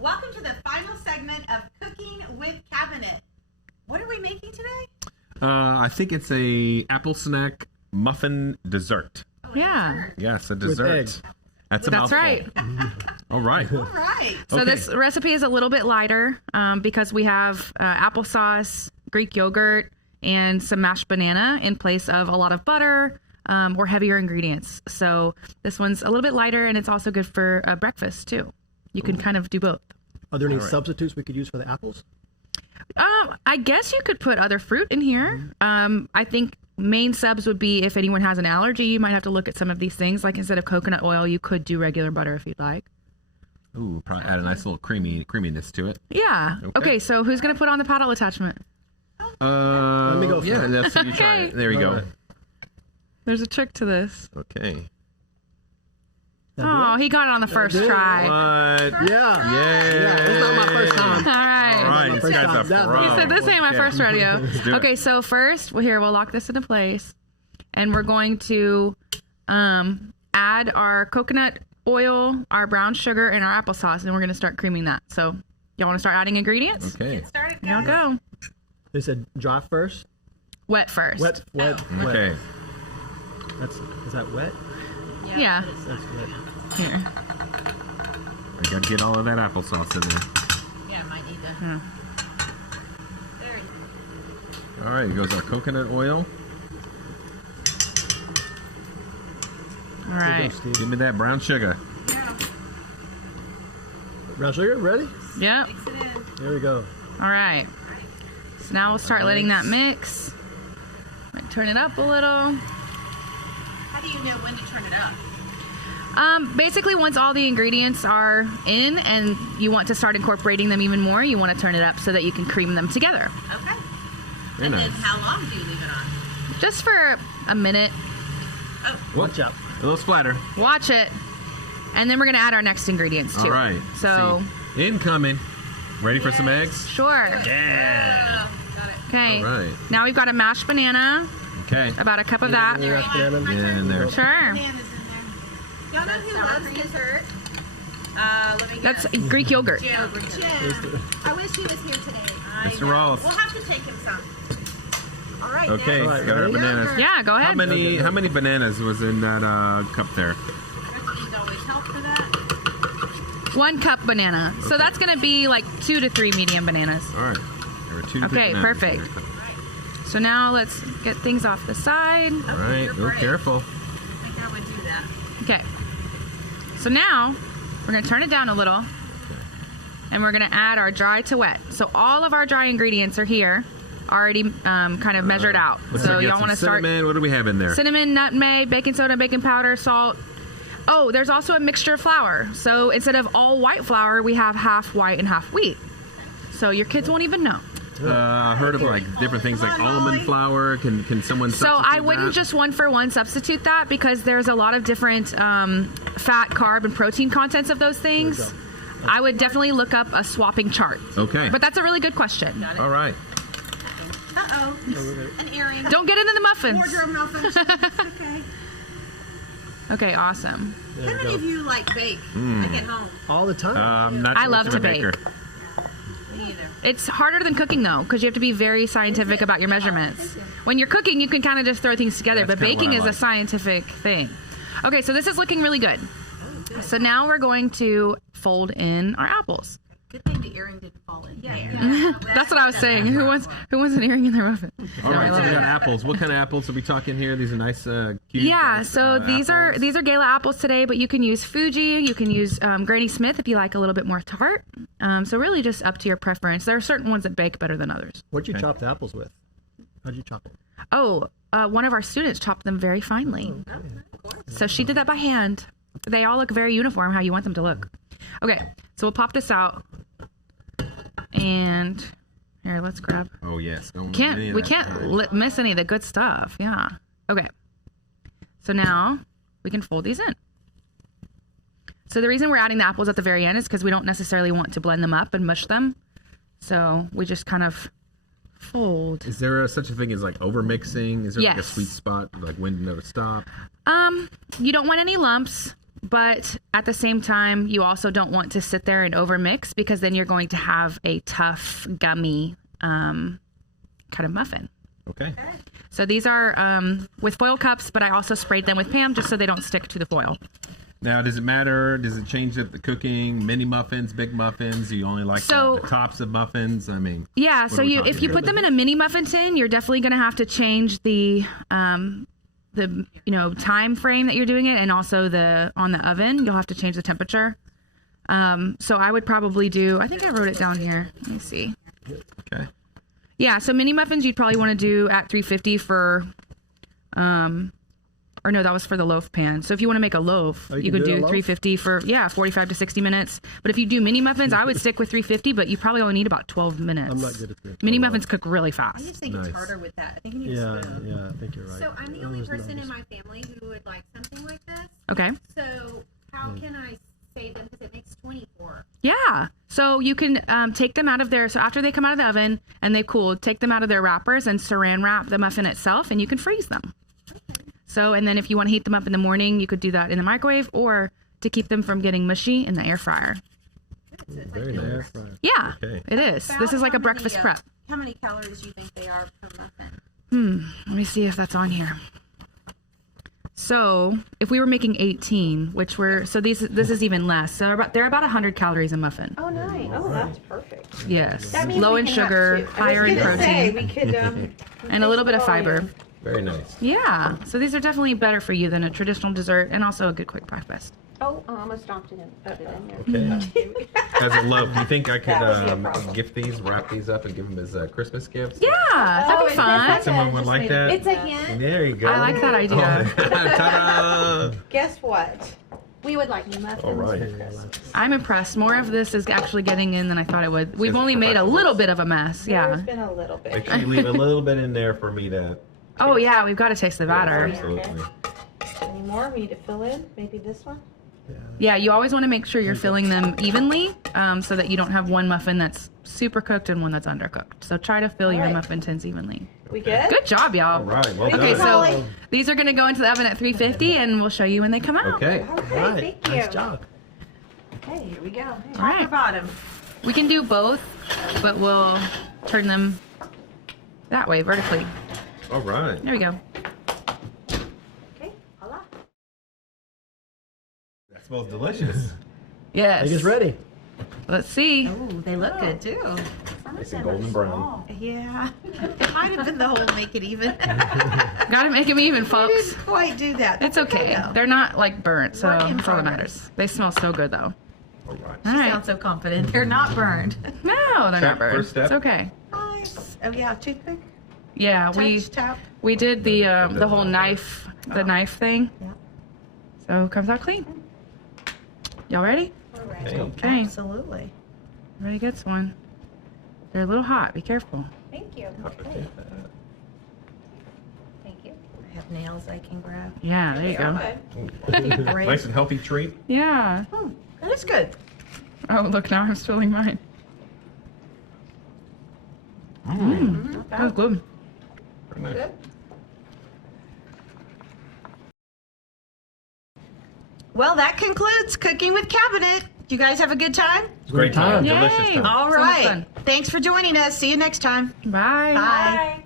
Welcome to the final segment of Cooking with Cabinet. What are we making today? I think it's a apple snack muffin dessert. Oh, Yeah. dessert. Yes, a dessert. That's mouthful. right. All right. All right. So Okay. this recipe is a little bit lighter because we have applesauce, Greek yogurt, and some mashed banana in place of a lot of butter or heavier ingredients. So this one's a little bit lighter, and it's also good for breakfast too. You can kind of do both. Are there any substitutes we could use for the apples? I guess you could put other fruit in here. I think main subs would be if anyone has an allergy, you might have to look at some of these things. Like instead of coconut oil, you could do regular butter if you'd like. Ooh, probably add a nice little creaminess to it. Yeah. Okay, so who's going to put on the paddle attachment? Let me go Yeah, first. let's see you try it. There you go. Alright. There's a trick to this. Okay. Oh, he got it on the first did. try. What? Yeah. Yay. Yeah, it's not my first time. All right. All right, My this first guy's time. a That- pro. He said, this ain't my Okay. first rodeo. Let's do it. Okay, so first, we'll lock this into place. And we're going to add our coconut oil, our brown sugar, and our applesauce. And we're going to start creaming that. So y'all want to start adding ingredients? Okay. Started, Y'all guys. go. They said dry first. Wet first. Wet. Okay. Is that wet? Yeah. That's wet. Here. I got to get all of that applesauce in there. Yeah, might need to. Yeah. There you go. All right, here goes our coconut oil. All right. Steve. Give me that brown sugar. Yeah. Brown sugar, ready? Yep. Mix it in. There we go. All right. So now we'll start letting that mix. Might turn it up a little. How do you know when to turn it up? Basically, once all the ingredients are in and you want to start incorporating them even more, you want to turn it up so that you can cream them together. Okay. Very And nice. then how long do you leave it on? Just for a minute. Watch out. A little splatter. Watch it. And then we're going to add our next ingredients too. All right. So, See. Incoming. Ready for some eggs? sure. Yeah. Got it. Okay. All right. Now we've got a mashed banana, Okay. about a cup of that. Mashed banana. And there. Sure. Bananas in there. Y'all know who loves dessert? Let me That's guess. Greek yogurt. Jim. I wish he was here today. Mr. Ross. We'll have to take him some. All right. Okay. All right, Got our ready? bananas. Yeah, go ahead. How many bananas was in that cup there? Recipes always help for that. 1 cup banana. So that's going to be like 2 to 3 medium bananas. All right. There were 2 Okay, bananas perfect. in there. So now let's get things off the side. All right. You're Be brave. careful. I think I would do that. Okay. So now we're going to turn it down a little and we're going to add our dry to wet. So all of our dry ingredients are here, already kind of measured out. Let's So get y'all some want to start cinnamon. What do we have in there? cinnamon, nutmeg, baking soda, baking powder, salt. Oh, there's also a mixture of flour. So instead of all white flour, we have half white and half wheat. So your kids won't even know. I heard of like different things like Come on, almond Molly. flour. Can someone So substitute I wouldn't that? just 1-for-1 substitute that because there's a lot of different fat, carb, and protein contents of those things. I would definitely look up a swapping chart. Okay. But that's a really good question. All right. Uh-oh. An earring. Don't get into the muffins. Wardrobe muffins. Okay. Okay, awesome. How There we many of go. you like bake? Like at home? All the time. I'm not I too love much of to a bake. baker. Me either. It's harder than cooking though, because you have to be very scientific about your measurements. When you're cooking, you can kind of just throw things together, That's but kinda baking what I is like. a scientific thing. Okay, so this is looking really good. So now we're going to fold in our apples. Good thing the earring didn't fall in. Yeah. That's what I was saying. Who wants an earring in their muffin? All No, I right, so love we it. got apples. What kind of apples are we talking here? These are nice, cute. Yeah, nice, so these are apples. Gala apples today, but you can use Fuji, you can use Granny Smith if you like a little bit more tart. So really just up to your preference. There are certain ones that bake better than others. What'd you chop the apples with? How'd you chop them? Oh, one of our students chopped them very finely. So she did that by hand. They all look very uniform how you want them to look. Okay, so we'll pop this out. And here, let's grab. Oh yes. Don't leave any of We that can't behind. miss any of the good stuff. Yeah. Okay. So now we can fold these in. So the reason we're adding the apples at the very end is because we don't necessarily want to blend them up and mush them. So we just kind of fold. Is there such a thing as like over mixing? Is there like a Yes. sweet spot, like when to know to stop? You don't want any lumps. but at the same time, you also don't want to sit there and overmix because then you're going to have a tough, gummy kind of muffin. Okay. So these are with foil cups, but I also sprayed them with Pam just so they don't stick to the foil. Now, does it matter? Does it change up the cooking? Mini muffins, big muffins? You only like the tops of muffins? I mean, yeah. So if you put them in a mini muffin tin, you're definitely going to have to change the time frame that you're doing it, and also on the oven. You'll have to change the temperature. So I would probably do. I think I wrote it down here. Let me see. Okay. Yeah. So mini muffins you'd probably want to do at 350 for. Or no, that was for the loaf pan. So if you want to make a loaf, you could do 350 for 45 to 60 minutes. But if you do mini muffins, I would stick with 350, but you probably only need about 12 minutes. I'm not good at this. Mini muffins cook really fast. I just think it's harder with that. I think you need Yeah, a spoon. yeah, I think you're right. So I'm the only person in my family who would like something like this. Okay. So how can I save them? Because it makes 24. Yeah. So you can take them out of their, so after they come out of the oven and they've cooled, take them out of their wrappers and saran wrap the muffin itself, and you can freeze them. So, and then if you want to heat them up in the morning, you could do that in the microwave, or to keep them from getting mushy in the air fryer. Very nice. Yeah, Okay. it is. This is like a breakfast prep. How many calories do you think they are per muffin? Let me see if that's on here. So if we were making 18, this is even less. So they're about 100 calories a muffin. Oh, nice. Oh, that's perfect. Yes. That means Low we in can sugar, have two. higher in protein, We could, and a little bit of fiber. Very nice. Yeah. So these are definitely better for you than a traditional dessert, and also a good quick breakfast. Oh, I almost stopped it and put it in there. Okay. As a loaf, do you think I That would be a could problem. gift these, wrap these up, and give them as Christmas gifts? Yeah, that'd be fun. Someone would like that? It's a hint. There you go. I like that idea. Oh, ta-da! Guess what? We would like new muffins All right. for Christmas. I'm impressed. More of this is actually getting in than I thought it would. We've only made a little bit of a mess. Yeah. There's been a little bit. Make sure you leave a little bit in there for me to. Oh yeah, we've got to taste the batter. Absolutely. Any more? We need to fill in? Maybe this one? Yeah, you always want to make sure you're filling them evenly, so that you don't have one muffin that's super cooked and one that's undercooked. So try to fill your right. muffin tins evenly. We good? Good job, y'all. All right. Well Okay, done. so these are going to go into the oven at 350, and we'll show you when they come out. Okay. Okay, Right. thank you. Nice job. Okay, here we go. All right. Or bottom? We can do both, but we'll turn them that way, vertically. All right. There we go. Okay, voila. That smells delicious. Yes. I think it's ready. Let's see. Oh, they look good too. Nice and golden brown. Yeah. It might have been the whole make it even. Gotta make them even, I folks. didn't quite do that. It's okay. though. They're not like burnt, so Work in that's all that progress. matters. They smell so good though. All right. All You right. sound so confident. They're not burned. No, they're Tap not burnt. first step. It's okay. Nice. Oh yeah, toothpick. Yeah, Touch, tap. we did the whole knife thing. Yeah. So it comes out clean. Y'all ready? Okay. Okay. Absolutely. Everybody gets one. They're a little hot. Be careful. Thank you. Okay. Thank you. I have nails I can grab. Yeah, there you go. Great. Nice and healthy treat. Yeah. That is good. Oh, look, now I'm spilling mine. That was good. Very nice. Well, that concludes Cooking with Cabinet. You guys have a good time? Great time. Yay. Delicious time. All So much right. fun. Thanks for joining us. See you next time. Bye. Bye. Bye.